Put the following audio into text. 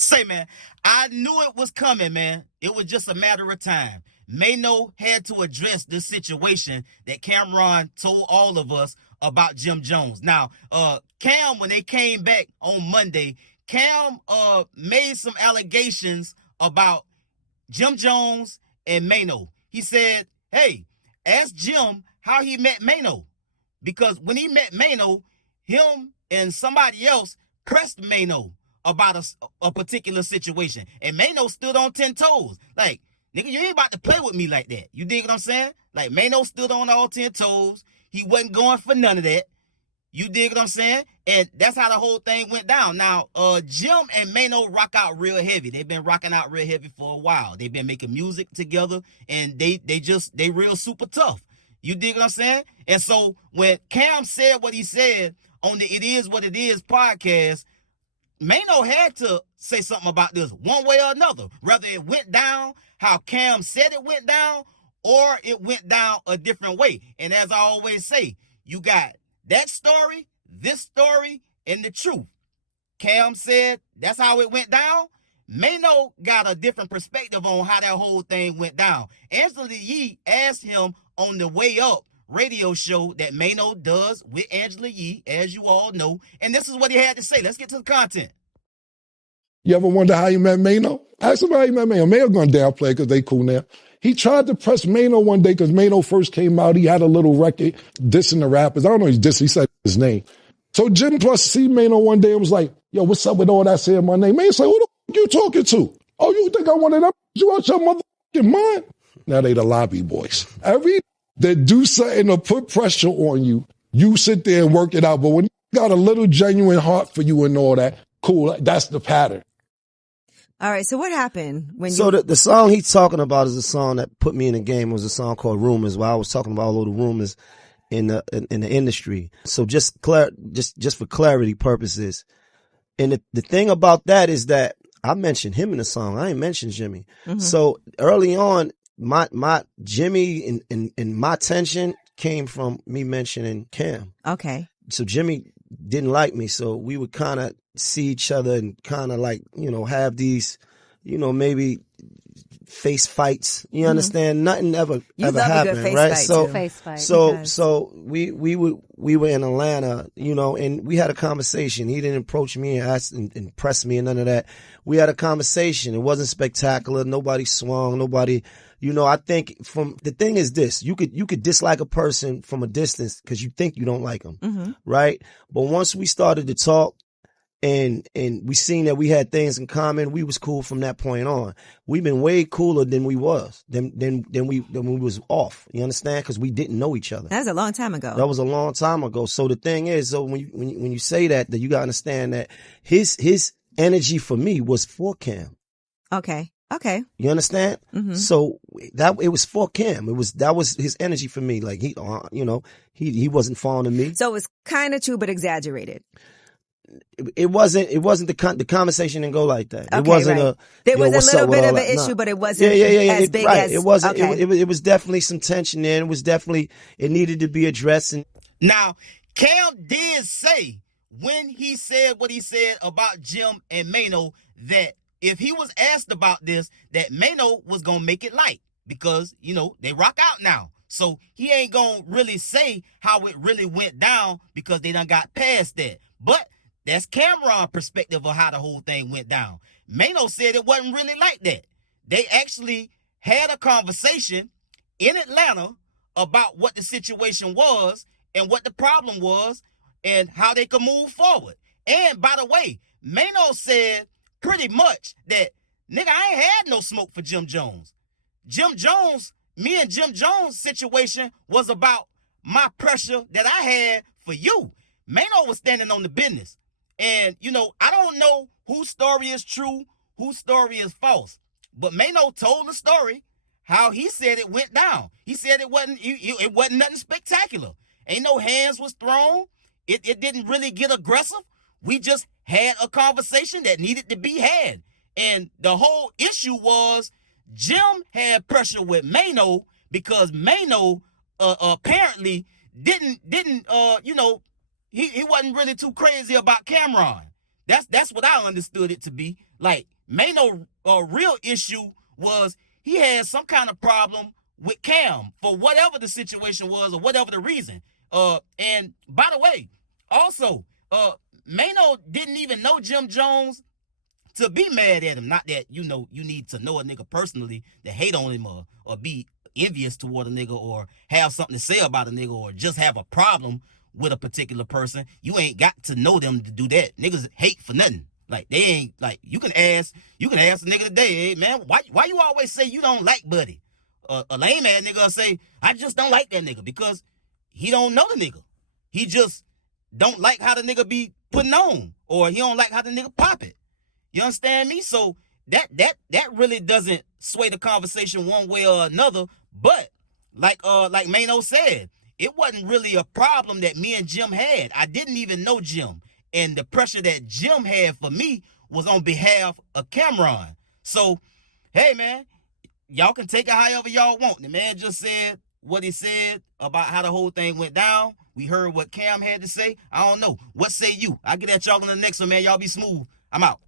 Say, man, I knew it was coming, man. It was just a matter of time. Maino had to address this situation that Cameron told all of us about Jim Jones. Now, Cam, when they came back on Monday, Cam made some allegations about Jim Jones and Maino. He said, hey, ask Jim how he met Maino. Because when he met Maino, him and somebody else pressed Maino about a particular situation. And Maino stood on 10 toes. Like, nigga, you ain't about to play with me like that. You dig what I'm saying? Like, Maino stood on all 10 toes. He wasn't going for none of that. You dig what I'm saying? And that's how the whole thing went down. Now, Jim and Maino rock out real heavy. They've been rocking out real heavy for a while. They've been making music together, and they real super tough. You dig what I'm saying? And so when Cam said what he said on the It Is What It Is podcast, Maino had to say something about this one way or another. Whether it went down how Cam said it went down, or it went down a different way. And as I always say, you got that story, this story, and the truth. Cam said that's how it went down. Maino got a different perspective on how that whole thing went down. Angela Yee asked him on the Way Up radio show that Maino does with Angela Yee, as you all know. And this is what he had to say. Let's get to the content. You ever wonder how you met Maino? Ask him how you met Maino. Maino gonna downplay because they cool now. He tried to press Maino one day because Maino first came out. He had a little record dissing the rappers. I don't know he's dissing. He said his name. So Jim Plus see Maino one day and was like, yo, what's up with all that saying my name? Maino said, who the f*** you talking to? Oh, you think I wanted that? You out your motherfucking mind? Now they the lobby boys. Every that do something to put pressure on you, you sit there and work it out. But when you got a little genuine heart for you and all that, cool, that's the pattern. All right, so what happened when So the song he's talking about is a song that put me in the game. It was a song called Rumors, where I was talking about all the rumors in the industry. So just for clarity purposes. And the thing about that is that I mentioned him in the song. I ain't mentioned Jimmy. Mm-hmm. So early on, my Jimmy and my tension came from me mentioning Cam. Okay. So Jimmy didn't like me, so we would kind of see each other and kind of like, have these, maybe face fights. You understand? Nothing ever happened, right? So we were in Atlanta, and we had a conversation. He didn't approach me and ask and press me and none of that. We had a conversation. It wasn't spectacular. Nobody swung. Nobody. I think the thing is this, you could dislike a person from a distance because you think you don't like them, mm-hmm. right? But once we started to talk and we seen that we had things in common, we was cool from that point on. We've been way cooler than we was, than we was off. You understand? Because we didn't know each other. That was a long time ago. That was a long time ago. So the thing is, so when you say that you gotta understand that his energy for me was for Cam. Okay. You understand? Mm-hmm. So it was for Cam. That was his energy for me. Like he wasn't falling to me. So it was kind of true, but exaggerated. It wasn't the conversation didn't go like that. Okay, it wasn't right. There was a little bit of an issue, but it wasn't as big right. as It wasn't. Okay. It was definitely some tension there. It needed to be addressed. Now, Cam did say when he said what he said about Jim and Maino that if he was asked about this, that Maino was going to make it light because, they rock out now. So he ain't going to really say how it really went down because they done got past that. But that's Cameron's perspective of how the whole thing went down. Maino said it wasn't really like that. They actually had a conversation in Atlanta about what the situation was and what the problem was and how they could move forward. And by the way, Maino said pretty much that, nigga, I ain't had no smoke for Jim Jones. Me and Jim Jones' situation was about my pressure that I had for you. Maino was standing on the business. And, I don't know whose story is true, whose story is false. But Maino told the story how he said it went down. He said it wasn't nothing spectacular. Ain't no hands was thrown. It didn't really get aggressive. We just had a conversation that needed to be had. And the whole issue was Jim had pressure with Maino because Maino apparently didn't he wasn't really too crazy about Cameron. That's what I understood it to be. Like, Maino real issue was he had some kind of problem with Cam for whatever the situation was or whatever the reason. And by the way, also, Maino didn't even know Jim Jones to be mad at him. Not that, you need to know a nigga personally to hate on him or be envious toward a nigga or have something to say about a nigga or just have a problem with a particular person. You ain't got to know them to do that. Niggas hate for nothing. Like, they ain't, like, you can ask a nigga today, hey, man, why you always say you don't like Buddy? A lame ass nigga will say, I just don't like that nigga because he don't know the nigga. He just don't like how the nigga be putting on, or he don't like how the nigga pop it. You understand me? So that really doesn't sway the conversation one way or another. But like Maino said, it wasn't really a problem that me and Jim had. I didn't even know Jim. And the pressure that Jim had for me was on behalf of Cameron. So, hey, man, y'all can take it however y'all want. The man just said what he said about how the whole thing went down. We heard what Cam had to say. I don't know. What say you? I'll get at y'all in the next one, man. Y'all be smooth. I'm out.